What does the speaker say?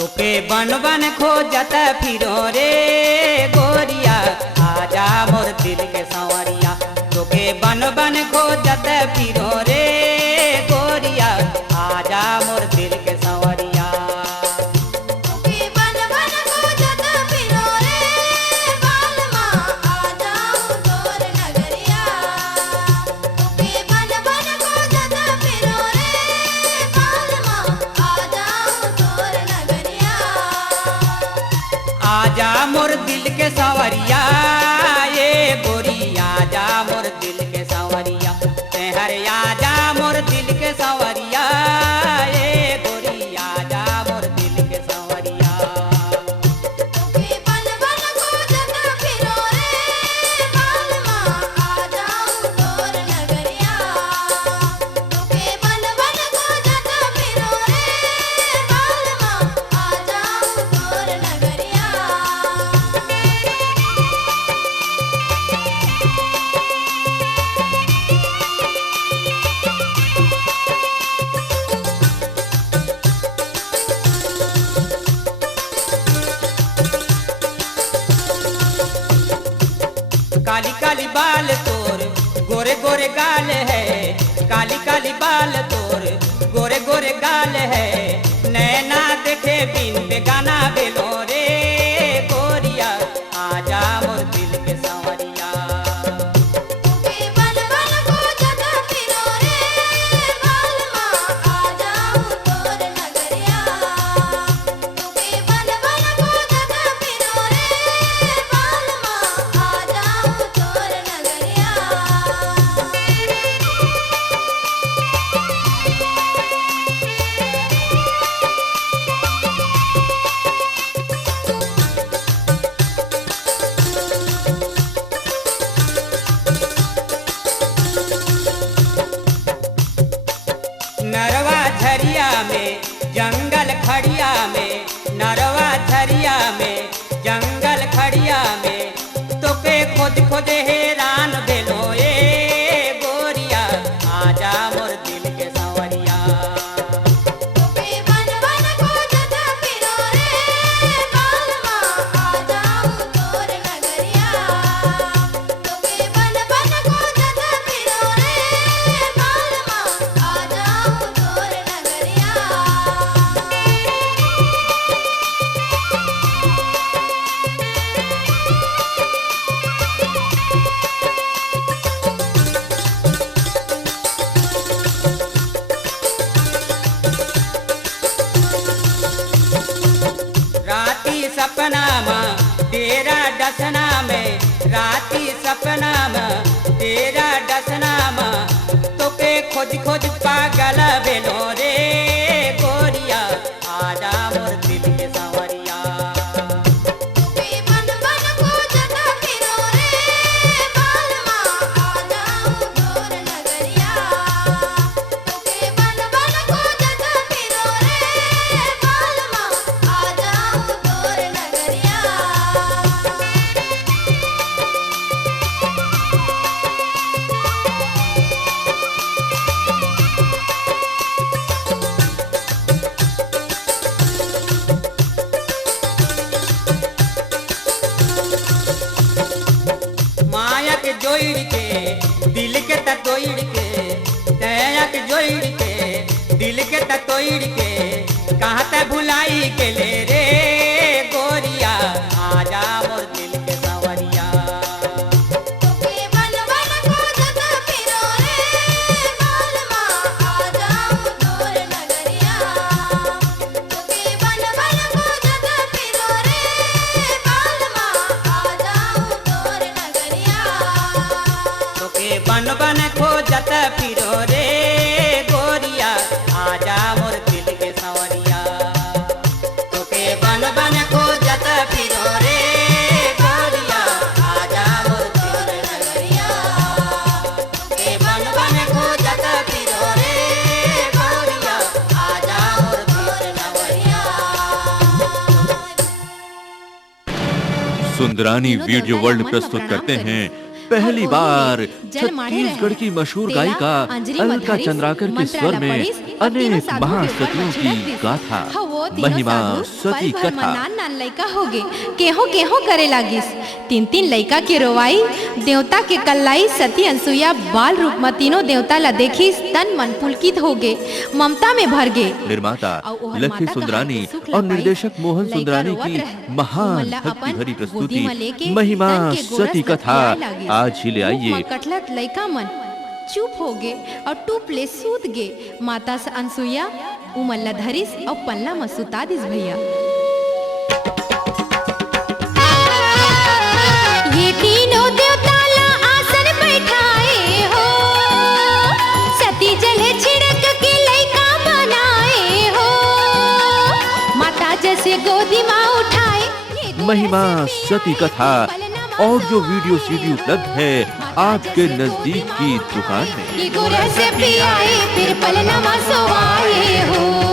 तोके बन बन खोजत फिरो रे गोरिया, आजा मोर दिल के संवरिया। तोके बन बन खोजत फिरो रे गोरिया, आजा मोर दिल के संवरिया। तोके बन बन खोजत फिरो रे बालमा, आजा तोर नगरिया। तोके बन बन खोजत फिरो रे बालमा, आजा तोर नगरिया। आजा मोर दिल के संवरिया, ये गोरिया आजा मोर दिल के संवरिया। तेहर आजा मोर दिल के संवरिया, ये गोरिया आजा मोर दिल के संवरिया। तोके बन बन खोजत फिरो रे बालमा, आजा तोर नगरिया। तोके बन बन खोजत फिरो रे बालमा, आजा तोर नगरिया। काली काली बाल तोर गोरे गोरे गाल है, काली काली बाल तोर गोरे गोरे गाल है। नैना देखे बिन बेगाना बेलो रे गोरिया, आजा मोर दिल के संवरिया। तोके बन बन खोजत फिरो रे बालमा, आजा तोर नगरिया। तोके बन बन खोजत फिरो रे बालमा, आजा तोर नगरिया। नरवा झरिया में जंगल खड़िया में, नरवा झरिया में जंगल खड़िया में। तोके खोज खोज हैरान भेलो ए गोरिया, आजा मोर दिल के संवरिया। तोके बन बन खोजत फिरो रे बालमा, आजा तोर नगरिया। तोके बन बन खोजत फिरो रे बालमा, आजा तोर नगरिया। राती सपना में तेरा डसना में, राती सपना में तेरा डसना में। तोके खोज खोज पागल भेलो रे गोरिया, आजा मोर दिल के संवरिया। तोके बन बन खोजत फिरो रे बालमा, आजा तोर नगरिया। तोके बन बन खोजत फिरो रे बालमा, आजा तोर नगरिया। माया के जोड़ के दिल के तोड़ के, तया के जोड़ के दिल के तोड़ के। कहाँ तक भुलाई के ले रे गोरिया, आजा मोर दिल के संवरिया। तोके बन बन खोजत फिरो रे बालमा, आजा तोर नगरिया। तोके बन बन खोजत फिरो रे बालमा, आजा तोर नगरिया। तोके बन बन खोजत फिरो रे गोरिया, आजा मोर दिल के संवरिया। तोके बन बन खोजत फिरो रे गोरिया, आजा मोर दिल के नगरिया। तोके बन बन खोजत फिरो रे गोरिया, आजा मोर दिल के नगरिया। सुंदरानी वीडियो वर्ल्ड प्रस्तुत करते हैं पहली बार छत्तीसगढ़ की मशहूर गायिका अलका चंद्राकर के स्वर में अनेक महासतियों की गाथा। तीनों महिमा साधु सती पल भर कथा। नान नान लइका होगे केहो केहो करे लागिस। तीन तीन लइका के रोवाई देवता के कल्लाई सती अनसुईया बाल रूप में तीनों देवता ला देखी तन मन पुलकित होगे ममता में भर गे। निर्माता और ओहर लक्ष्मी माता सुंदरानी कहा कि सुख और लग पाई। निर्देशक मोहन लइका सुंदरानी रोवत की रहे। महान उमल्ला भक्ति अपन भरी गोदी प्रस्तुति में लेके महिमा तन के गोरस सती कथा बतियाए लागिस। आज ही ले मुंह आइए। में कटलत लइका मन चुप हो गे और टूप ले सूत गे। माता से अनसुईया उमल्ला धरिस और पल्ला में सुता दिस भैया। ये तीनों देवता ला आसन बैठाए हो सती जले छिड़क के लइका बनाए हो माता जैसे गोदी में उठाए। ये गोरस महिमा से सती पियाए, कथा पलना में ऑडियो वीडियो सीडी उपलब्ध है आपके नजदीक की दुकान में। ये गोरस से पियाए फिर पलना में सोवाए हो।